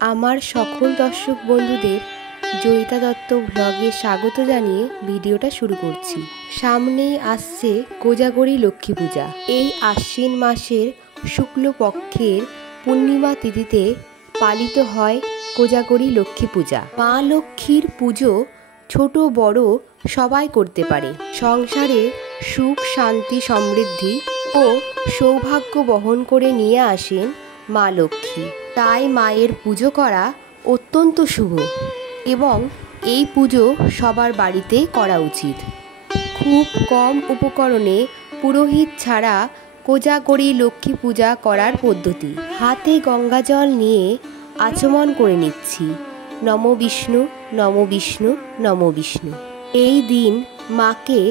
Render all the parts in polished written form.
আমার সকল দর্শক বন্ধুদের জয়িতা দত্ত ব্লগে স্বাগত জানিয়ে ভিডিওটা শুরু করছি। সামনেই আসছে কোজাগরী লক্ষ্মী পূজা। এই আশ্বিন মাসের শুক্লপক্ষের পূর্ণিমা তিথিতে পালিত হয় কোজাগরী লক্ষ্মী পূজা। মা লক্ষ্মীর পুজো ছোট বড় সবাই করতে পারে। সংসারে সুখ শান্তি সমৃদ্ধি ও সৌভাগ্য বহন করে নিয়ে আসেন মা লক্ষ্মী। তাই মায়ের পুজো করা অত্যন্ত শুভ এবং এই পুজো সবার বাড়িতে করা উচিত। খুব কম উপকরণে পুরোহিত ছাড়া কোজাগরী লক্ষ্মী পূজা করার পদ্ধতি। হাতে গঙ্গা জল নিয়ে আচমন করে নিচ্ছি, নম বিষ্ণু নম বিষ্ণু নম বিষ্ণু। এই দিন মাকে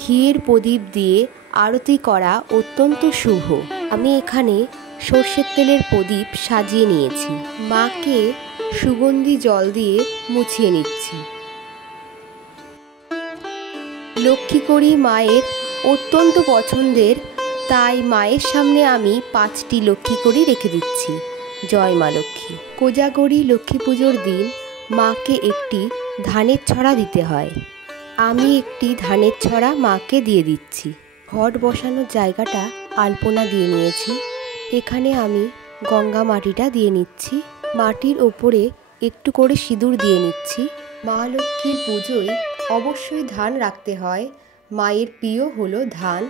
ঘিয়ের প্রদীপ দিয়ে আরতি করা অত্যন্ত শুভ। আমি এখানে সর্ষের তেলের প্রদীপ সাজিয়ে নিয়েছি। মাকে সুগন্ধি জল দিয়ে মুছিয়ে নিচ্ছি। লক্ষ্মীকড়ি মায়ের অত্যন্ত পছন্দের, তাই মায়ের সামনে আমি 5টি লক্ষ্মীকড়ি রেখে দিচ্ছি। জয় মা লক্ষ্মী। কোজাগরী লক্ষ্মী পুজোর দিন মাকে একটি ধানের ছড়া দিতে হয়। আমি একটি ধানের ছড়া মাকে দিয়ে দিচ্ছি। ঘট বসানোর জায়গাটা আলপনা দিয়ে নিয়েছি। এখানে আমি গঙ্গা মাটিটা দিয়ে নিচ্ছি। মাটির ওপরে একটু করে সিঁদুর দিয়ে নিচ্ছি। মা লক্ষ্মীর পুজোয় অবশ্যই ধান রাখতে হয়। মায়ের প্রিয় হলো ধান।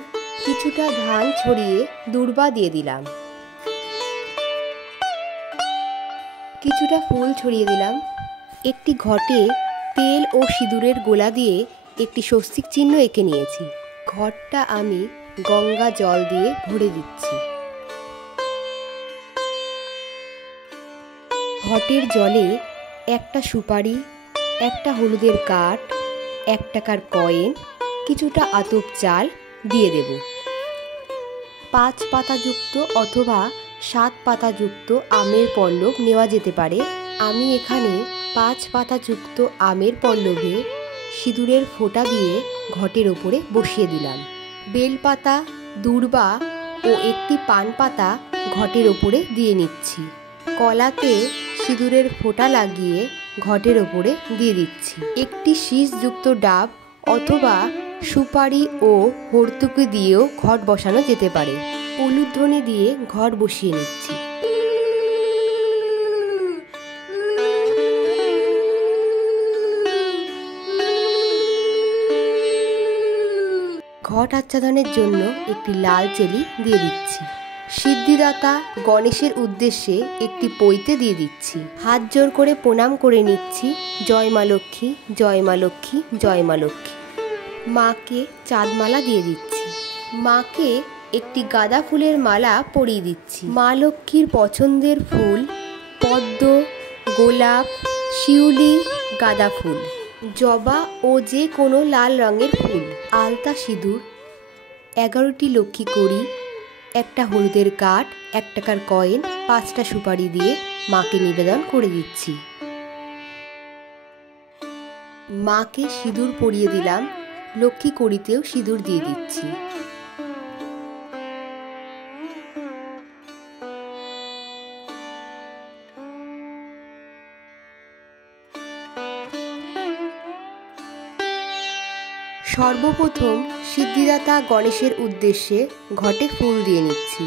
কিছুটা ধান ছড়িয়ে দূর্বা দিয়ে দিলাম। কিছুটা ফুল ছড়িয়ে দিলাম। একটি ঘটে তেল ও সিঁদুরের গোলা দিয়ে একটি স্বস্তিক চিহ্ন এঁকে নিয়েছি। ঘটটা আমি গঙ্গা জল দিয়ে ভরে দিচ্ছি। ঘটের জলে একটা সুপারি, একটা হলুদের কাঠ, 1 টাকার কয়েন, কিছুটা আতপ চাল দিয়ে দেব। 5 পাতাযুক্ত অথবা 7 পাতাযুক্ত আমের পল্লব নেওয়া যেতে পারে। আমি এখানে 5 পাতাযুক্ত আমের পল্লবে সিঁদুরের ফোঁটা দিয়ে ঘটের ওপরে বসিয়ে দিলাম। বেলপাতা, দূর্বা ও একটি পান পাতা ঘটের ওপরে দিয়ে নিচ্ছি। কলাতে সিঁদুরের ফোঁটা লাগিয়ে ঘটের ওপরে দিয়ে দিচ্ছি। একটি শীষযুক্ত ডাব অথবা সুপারি ও হর্তুকি দিয়েও ঘট বসানো যেতে পারে। উলুধ্বনি দিয়ে ঘট বসিয়ে নিচ্ছি। ঘট আচ্ছাদনের জন্য একটি লাল চেলি দিয়ে দিচ্ছি। সিদ্ধিদাতা গণেশের উদ্দেশ্যে একটি পৈতে দিয়ে দিচ্ছি। হাত জোর করে প্রণাম করে নিচ্ছি। জয় মা লক্ষ্মী, জয় মা লক্ষ্মী, জয় মা লক্ষ্মী। মাকে চাঁদমালা দিয়ে দিচ্ছি। মাকে একটি গাঁদা ফুলের মালা পরিয়ে দিচ্ছি। মা লক্ষ্মীর পছন্দের ফুল পদ্ম, গোলাপ, শিউলি, গাঁদা ফুল, জবা ও যে কোনো লাল রঙের ফুল। আলতা সিঁদুর, 11টি লক্ষ্মীকড়ি, একটা হলুদের কাঠ, 1 টাকার কয়েন, 5টা সুপারি দিয়ে মাকে নিবেদন করে দিচ্ছি। মাকে সিঁদুর পরিয়ে দিলাম। লক্ষ্মীকড়িতেও সিঁদুর দিয়ে দিচ্ছি। সর্বপ্রথম সিদ্ধিদাতা গণেশের উদ্দেশ্যে ঘটে ফুল দিয়ে নিচ্ছি।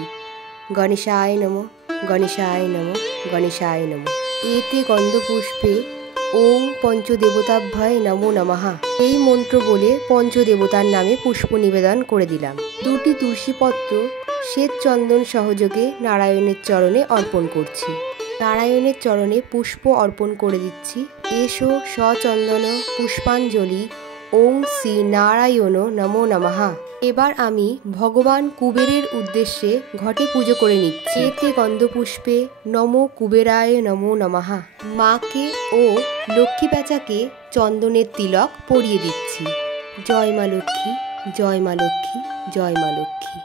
গণেশায় নমঃ, গণেশায় নমঃ, গণেশায় নমঃ। এতে গন্ধপুষ্পে ওম পঞ্চদেবতাভ্যয় নমো নমঃ এই মন্ত্র বলে পঞ্চদেবতার নামে পুষ্প নিবেদন করে দিলাম। 2টি তুলসীপত্র শ্বেত চন্দন সহযোগে নারায়ণের চরণে অর্পণ করছি। নারায়ণের চরণে পুষ্প অর্পণ করে দিচ্ছি। এসো সচন্দন পুষ্পাঞ্জলি ওং শ্রী নারায়ণ নমো নমঃ। এবার আমি ভগবান কুবেরের উদ্দেশ্যে ঘটে পুজো করে নিচ্ছি। এতে গন্ধপুষ্পে নমো কুবেরায় নমো নমঃ। মাকে ও লক্ষ্মী প্যাঁচাকে চন্দনের তিলক পরিয়ে দিচ্ছি। জয় মা লক্ষ্মী, জয় মা লক্ষ্মী, জয় মা লক্ষ্মী।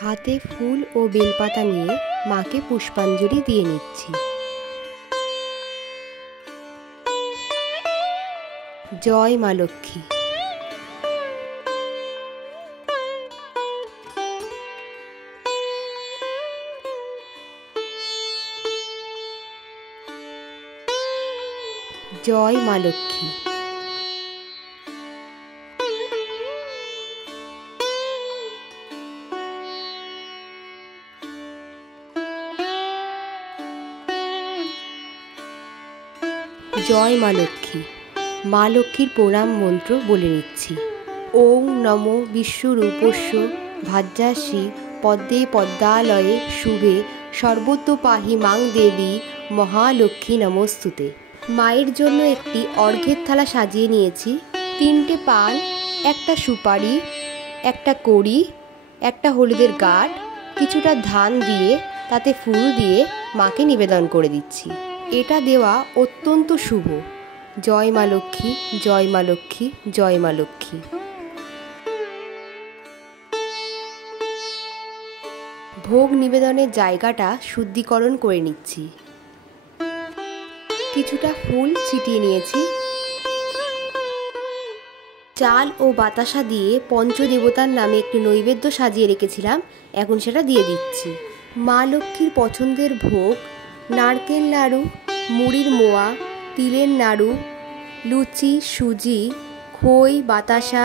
হাতে ফুল ও বেলপাতা নিয়ে মাকে পুষ্পাঞ্জলি দিয়ে নিচ্ছি। জয় মা লক্ষ্মী। জয় মা লক্ষ্মী। জয় মা লক্ষ্মী। মা লক্ষ্মীর প্রণাম মন্ত্র বলে নিচ্ছি। ওং নমো বিশ্বরূপস্য ভাজ্যাসি পদ্মে পদ্মালয়ে শুভে সর্বতো পাহি মাং দেবী মহালক্ষ্মী নমস্তুতে। মায়ের জন্য একটি অর্ঘ্যের থালা সাজিয়ে নিয়েছি। 3টে পান, একটা সুপারি, একটা কড়ি, একটা হলুদের গাঁট, কিছুটা ধান দিয়ে তাতে ফুল দিয়ে মাকে নিবেদন করে দিচ্ছি। এটা দেওয়া অত্যন্ত শুভ। জয় মা লক্ষ্মী, জয় মা লক্ষ্মী, জয় মা লক্ষ্মী। ভোগ নিবেদনের জায়গাটা শুদ্ধিকরণ করে নিচ্ছি। কিছুটা ফুল ছিটিয়ে নিয়েছি। চাল ও বাতাসা দিয়ে পঞ্চদেবতার নামে একটি নৈবেদ্য সাজিয়ে রেখেছিলাম, এখন সেটা দিয়ে দিচ্ছি। মা লক্ষ্মীর পছন্দের ভোগ নারকেল নাড়ু, মুড়ির মোয়া, তিলের নাড়ু, লুচি, সুজি, খই, বাতাসা।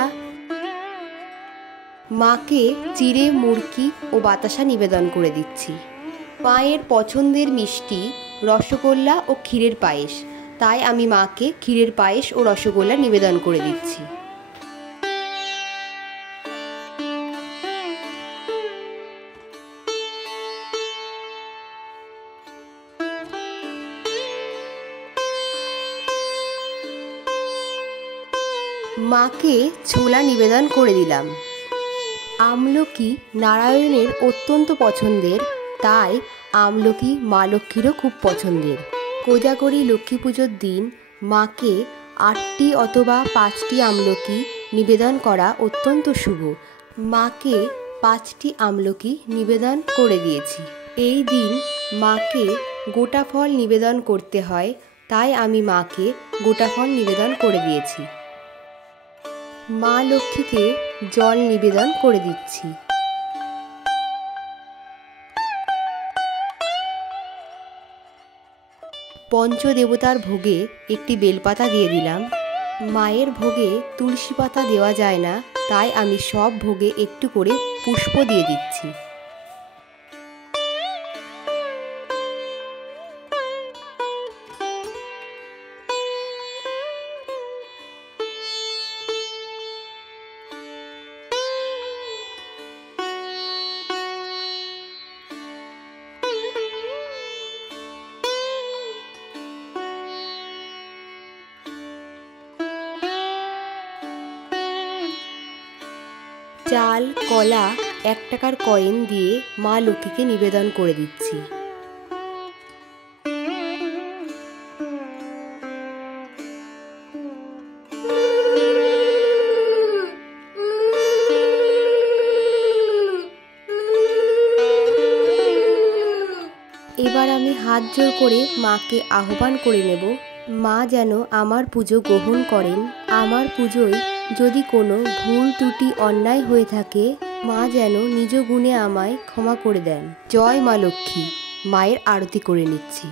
মাকে চিড়ে, মুড়কি ও বাতাসা নিবেদন করে দিচ্ছি। মায়ের পছন্দের মিষ্টি রসগোল্লা ও ক্ষীরের পায়েস, তাই আমি মাকে ক্ষীরের পায়েস ও রসগোল্লা নিবেদন করে দিচ্ছি। মাকে ছোলা নিবেদন করে দিলাম। আমলকি নারায়ণের অত্যন্ত পছন্দের, তাই আমলকি মা লক্ষ্মীরও খুব পছন্দের। কোজাগরী লক্ষ্মী পুজোর দিন মাকে 8টি অথবা 5টি আমলকি নিবেদন করা অত্যন্ত শুভ। মাকে 5টি আমলকি নিবেদন করে দিয়েছি। এই দিন মাকে গোটা ফল নিবেদন করতে হয়, তাই আমি মাকে গোটা ফল নিবেদন করে দিয়েছি। মা লক্ষ্মীকে জল নিবেদন করে দিচ্ছি। পঞ্চদেবতার ভোগে একটি বেলপাতা দিয়ে দিলাম। মায়ের ভোগে তুলসী পাতা দেওয়া যায় না, তাই আমি সব ভোগে একটু করে পুষ্প দিয়ে দিচ্ছি। চাল, কলা, 1 টাকার কয়েন দিয়ে মা লক্ষ্মীকে নিবেদন করে দিচ্ছি। এবার আমি হাত জোড় করে মাকে আহ্বান করে নেব, মা যেন আমার পুজো গ্রহণ করেন। আমার পুজোয় যদি কোনো ভুল ত্রুটি অন্যায় হয়ে থাকে, মা যেন নিজ গুণে আমায় ক্ষমা করে দেন। জয় মা লক্ষ্মী। মায়ের আরতি করে নিচ্ছি।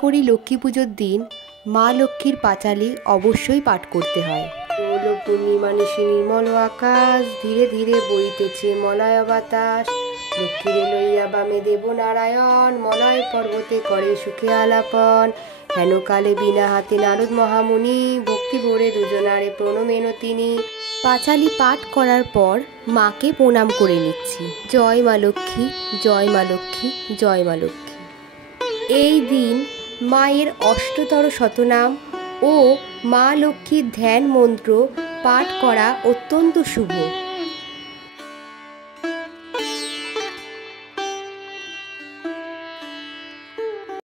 কোজাগরী লক্ষ্মী পুজোর দিন মা লক্ষ্মীর পাঁচালী অবশ্যই পাঠ করতে হয়। দোল পূর্ণিমা নিশি নির্মল আকাশ, ধীরে ধীরে বইতেছে মলয় বাতাস। লক্ষ্মীরে লইয়া বামে দেব নারায়ণ, মলয় পর্বতে করে সুখে আলাপন। হেনকালে বিনা হাতে নারদ মহামুনি, ভক্তি ভরে দুজনারে প্রণমেন তিনি। পাঁচালী পাঠ করার পর মাকে প্রণাম করে নিচ্ছি। জয় মা লক্ষ্মী, জয় মা লক্ষ্মী, জয় মা লক্ষ্মী। এই দিন মায়ের অষ্টতর শতনাম ও মা লক্ষ্মীর ধ্যান মন্ত্র পাঠ করা অত্যন্ত শুভ।